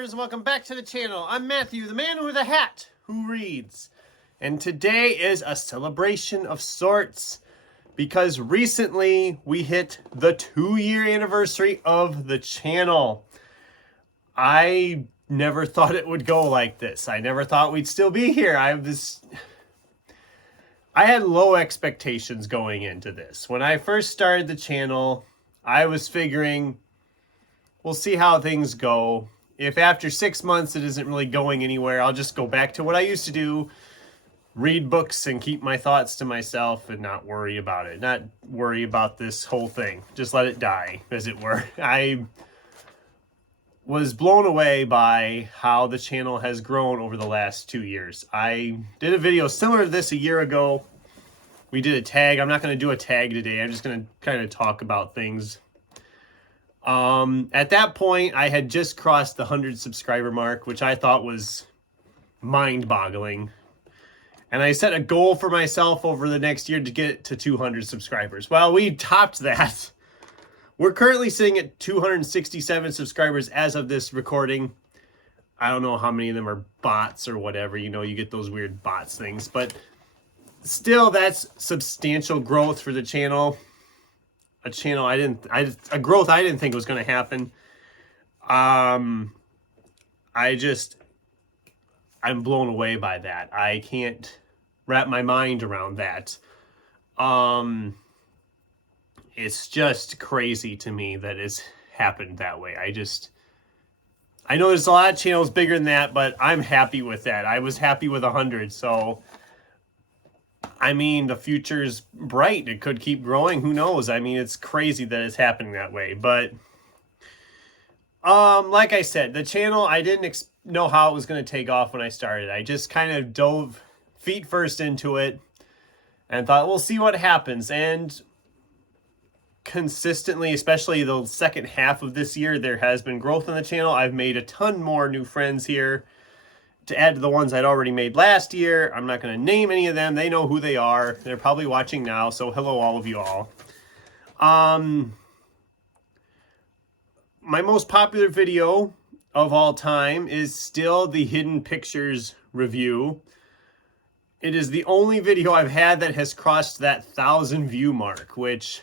listeners, and welcome back to the channel. I'm Matthew, the man with a hat who reads. And today is a celebration of sorts because recently we hit the 2-year anniversary of the channel. I never thought it would go like this. I never thought we'd still be here. I had low expectations going into this. When I first started the channel, I was figuring we'll see how things go. If after 6 months it isn't really going anywhere, I'll just go back to what I used to do, read books and keep my thoughts to myself and not worry about it. Not worry about this whole thing. Just let it die, as it were. I was blown away by how the channel has grown over the last 2 years. I did a video similar to this a year ago. We did a tag. I'm not going to do a tag today. I'm just going to kind of talk about things. At that point, I had just crossed the 100 subscriber mark, which I thought was mind-boggling. And I set a goal for myself over the next year to get to 200 subscribers. Well, we topped that. We're currently sitting at 267 subscribers as of this recording. I don't know how many of them are bots or whatever. You know, you get those weird bots things. But still, that's substantial growth for the channel. A growth I didn't think was going to happen. I'm blown away by that. I can't wrap my mind around that. It's just crazy to me that it's happened that way. I know there's a lot of channels bigger than that, but I'm happy with that. I was happy with 100, so I mean, the future's bright. It could keep growing. Who knows? I mean, it's crazy that it's happening that way. But like I said, the channel, I didn't know how it was going to take off when I started. I just kind of dove feet first into it and thought, we'll see what happens. And consistently, especially the second half of this year, there has been growth on the channel. I've made a ton more new friends here to add to the ones I'd already made last year. I'm not going to name any of them. They know who they are. They're probably watching now, so hello all of you all. My most popular video of all time is still the Hidden Pictures review. It is the only video I've had that has crossed that 1,000 view mark, which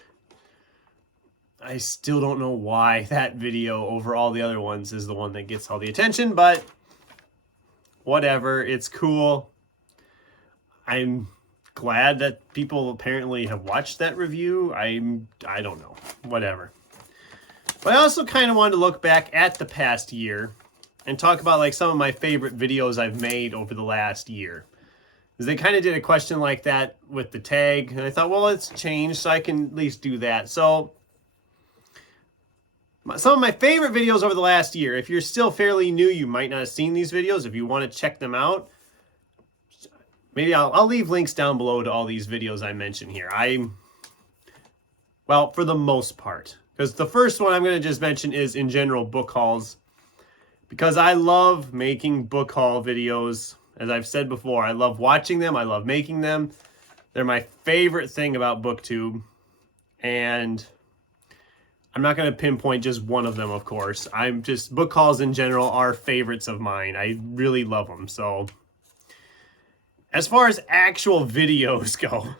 I still don't know why that video over all the other ones is the one that gets all the attention, but whatever, it's cool. I'm glad that people apparently have watched that review. I don't know, whatever. But I also kind of wanted to look back at the past year and talk about like some of my favorite videos I've made over the last year. Because they kind of did a question like that with the tag, and I thought, well, it's changed, so I can at least do that. So some of my favorite videos over the last year. If you're still fairly new, you might not have seen these videos. If you want to check them out, maybe I'll leave links down below to all these videos I mentioned here. Well, for the most part. Because the first one I'm going to just mention is, in general, book hauls. Because I love making book haul videos. As I've said before, I love watching them. I love making them. They're my favorite thing about Booktube. And I'm not going to pinpoint just one of them, of course. Book hauls in general are favorites of mine. I really love them. So as far as actual videos go,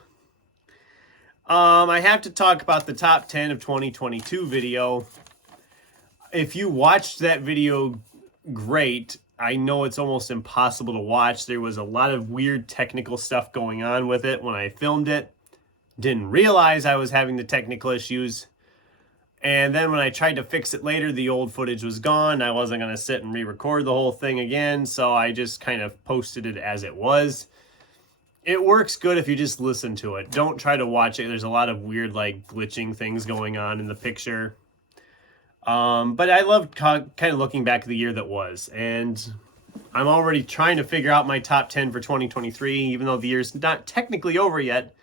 I have to talk about the top 10 of 2022 video. If you watched that video, great. I know it's almost impossible to watch. There was a lot of weird technical stuff going on with it when I filmed it. Didn't realize I was having the technical issues. And then when I tried to fix it later, the old footage was gone. I wasn't going to sit and re-record the whole thing again, so I just kind of posted it as it was. It works good if you just listen to it. Don't try to watch it. There's a lot of weird, like, glitching things going on in the picture. But I love kind of looking back at the year that was. And I'm already trying to figure out my top 10 for 2023, even though the year's not technically over yet.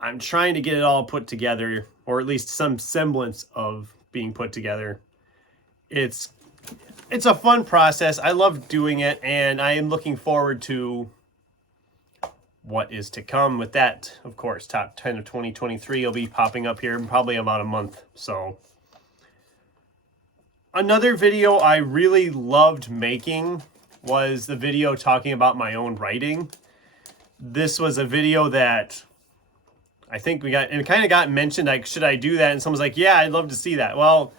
I'm trying to get it all put together, or at least some semblance of being put together. It's a fun process. I love doing it, and I am looking forward to what is to come with that. Of course, top 10 of 2023 will be popping up here in probably about a month. So Another video I really loved making was the video talking about my own writing. This was a video that I think it kind of got mentioned, like, should I do that? And someone's like, yeah, I'd love to see that. Well,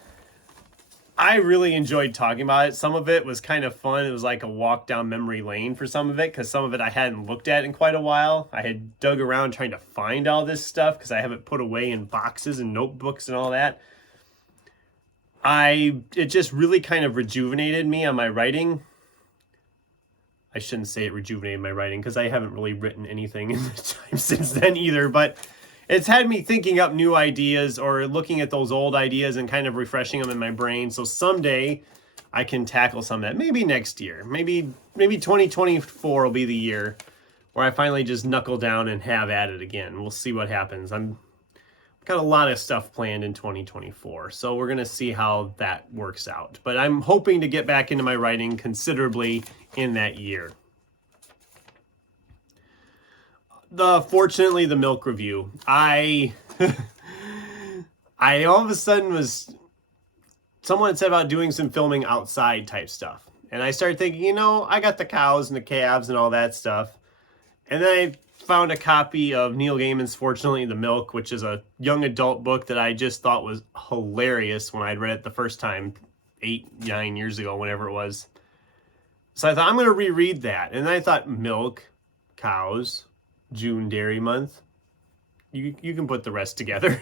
I really enjoyed talking about it. Some of it was kind of fun. It was like a walk down memory lane for some of it, because some of it I hadn't looked at in quite a while. I had dug around trying to find all this stuff because I have it put away in boxes and notebooks and all that. It just really kind of rejuvenated me on my writing. I shouldn't say it rejuvenated my writing, because I haven't really written anything in the time since then either, but it's had me thinking up new ideas or looking at those old ideas and kind of refreshing them in my brain. So someday I can tackle some of that. Maybe next year. Maybe 2024 will be the year where I finally just knuckle down and have at it again. We'll see what happens. I've got a lot of stuff planned in 2024, so we're going to see how that works out. But I'm hoping to get back into my writing considerably in that year. Fortunately, the milk review. I all of a sudden someone said about doing some filming outside type stuff. And I started thinking, I got the cows and the calves and all that stuff. And then I found a copy of Neil Gaiman's Fortunately the Milk, which is a young adult book that I just thought was hilarious when I'd read it the first time 8-9 years ago, whenever it was. So I thought, I'm going to reread that. And then I thought, milk, cows, June dairy month. You can put the rest together.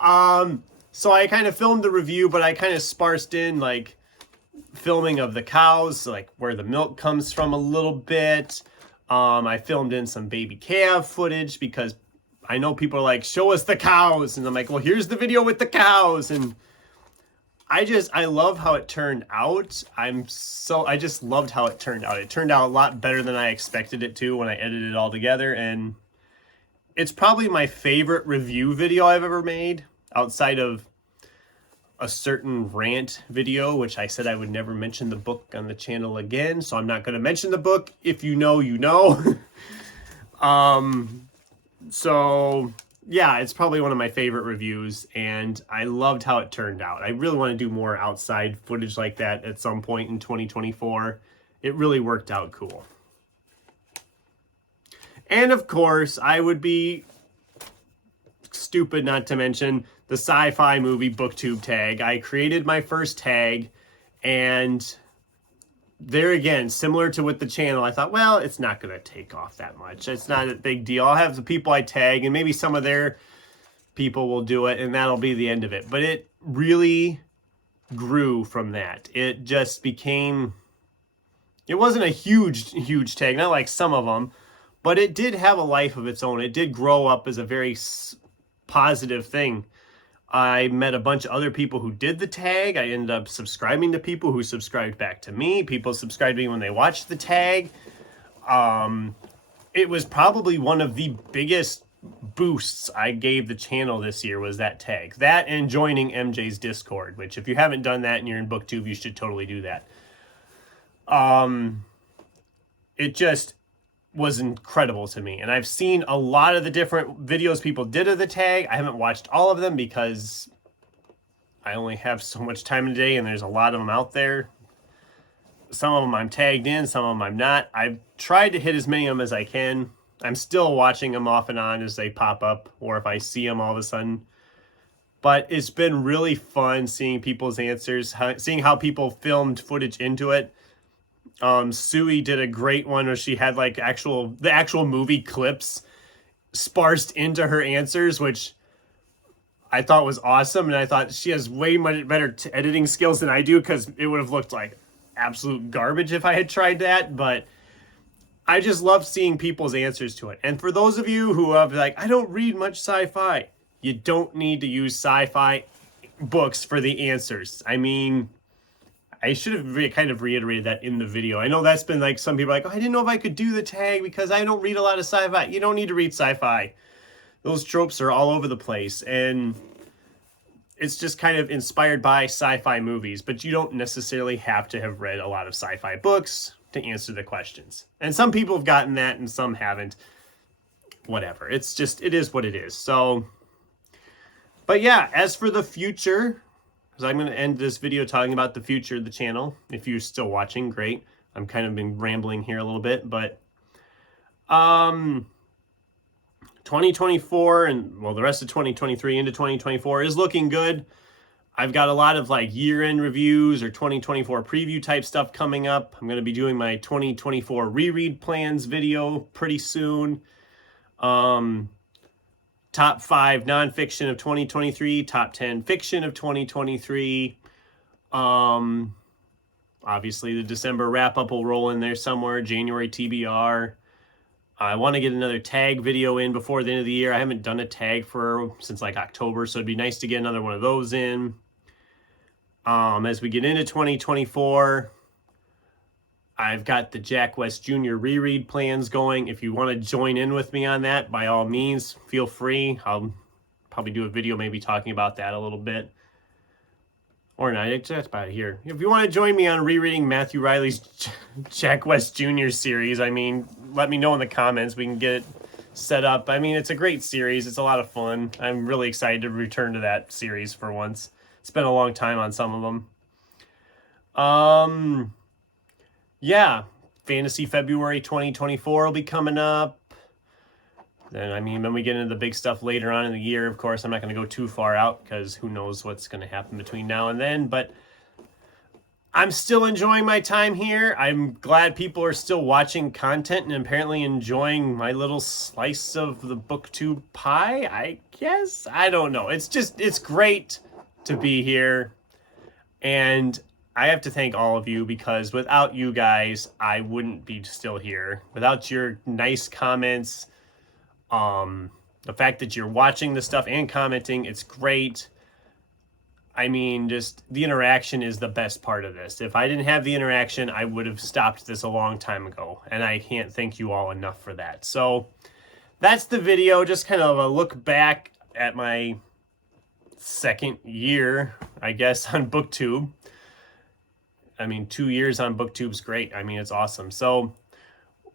So I kind of filmed the review, but I kind of sparsed in like filming of the cows, like where the milk comes from a little bit. I filmed in some baby calf footage because I know people are like, show us the cows. And I'm like, well, here's the video with the cows. And I love how it turned out. I just loved how it turned out. It turned out a lot better than I expected it to when I edited it all together. And it's probably my favorite review video I've ever made, outside of a certain rant video, which I said I would never mention the book on the channel again. So I'm not going to mention the book. If you know, you know. So yeah, it's probably one of my favorite reviews, and I loved how it turned out. I really want to do more outside footage like that at some point in 2024. It really worked out cool. And of course, I would be stupid not to mention the Sci-Fi Movie Booktube tag. I created my first tag, and there again, similar to with the channel, I thought, well, it's not going to take off that much. It's not a big deal. I'll have the people I tag, and maybe some of their people will do it, and that'll be the end of it. But it really grew from that. It just became, it wasn't a huge tag, not like some of them, but it did have a life of its own. It did grow up as a very positive thing. I met a bunch of other people who did the tag. I ended up subscribing to people who subscribed back to me. People subscribed to me when they watched the tag. It was probably one of the biggest boosts I gave the channel this year, was that tag. That and joining MJ's Discord, which if you haven't done that and you're in Booktube, you should totally do that. It just was incredible to me. And I've seen a lot of the different videos people did of the tag. I haven't watched all of them because I only have so much time in a day, and there's a lot of them out there. Some of them I'm tagged in, some of them I'm not. I've tried to hit as many of them as I can. I'm still watching them off and on as they pop up, or if I see them all of a sudden. But it's been really fun seeing people's answers, seeing how people filmed footage into it. Sui did a great one where she had like the actual movie clips sparsed into her answers, which I thought was awesome. And I thought she has way much better editing skills than I do, because it would have looked like absolute garbage if I had tried that. But I just love seeing people's answers to it. And for those of you who have like, I don't read much sci-fi, you don't need to use sci-fi books for the answers. I mean, I should have kind of reiterated that in the video. I know that's been like, some people are like, oh, I didn't know if I could do the tag because I don't read a lot of sci-fi. You don't need to read sci-fi. Those tropes are all over the place, and it's just kind of inspired by sci-fi movies, but you don't necessarily have to have read a lot of sci-fi books to answer the questions. And some people have gotten that and some haven't. Whatever. It's just, it is what it is. So, but yeah, as for the future, because I'm going to end this video talking about the future of the channel. If you're still watching, great. I'm kind of been rambling here a little bit, but 2024 and, well, the rest of 2023 into 2024 is looking good. I've got a lot of like year-end reviews or 2024 preview type stuff coming up. I'm going to be doing my 2024 reread plans video pretty soon. Top 5 nonfiction of 2023, top 10 fiction of 2023. Obviously the December wrap-up will roll in there somewhere, January TBR. I want to get another tag video in before the end of the year. I haven't done a tag since like October, so it'd be nice to get another one of those in. As we get into 2024, I've got the Jack West Jr. reread plans going. If you want to join in with me on that, by all means, feel free. I'll probably do a video maybe talking about that a little bit. Or not, that's about it here. If you want to join me on rereading Matthew Riley's Jack West Jr. series, I mean, let me know in the comments. We can get it set up. I mean, it's a great series. It's a lot of fun. I'm really excited to return to that series for once. It's been a long time on some of them. Yeah, Fantasy February 2024 will be coming up. Then, I mean, when we get into the big stuff later on in the year, of course, I'm not going to go too far out because who knows what's going to happen between now and then. But I'm still enjoying my time here. I'm glad people are still watching content and apparently enjoying my little slice of the Booktube pie, I guess. I don't know. It's great to be here. And I have to thank all of you because without you guys, I wouldn't be still here. Without your nice comments, the fact that you're watching this stuff and commenting, it's great. I mean, just the interaction is the best part of this. If I didn't have the interaction, I would have stopped this a long time ago. And I can't thank you all enough for that. So that's the video, just kind of a look back at my second year, I guess, on Booktube. I mean, 2 years on Booktube's great. I mean, it's awesome. So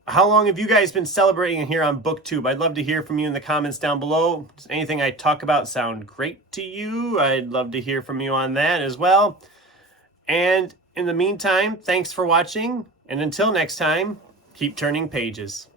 how long have you guys been celebrating here on Booktube? I'd love to hear from you in the comments down below. Does anything I talk about sound great to you? I'd love to hear from you on that as well. And in the meantime, thanks for watching. And until next time, keep turning pages.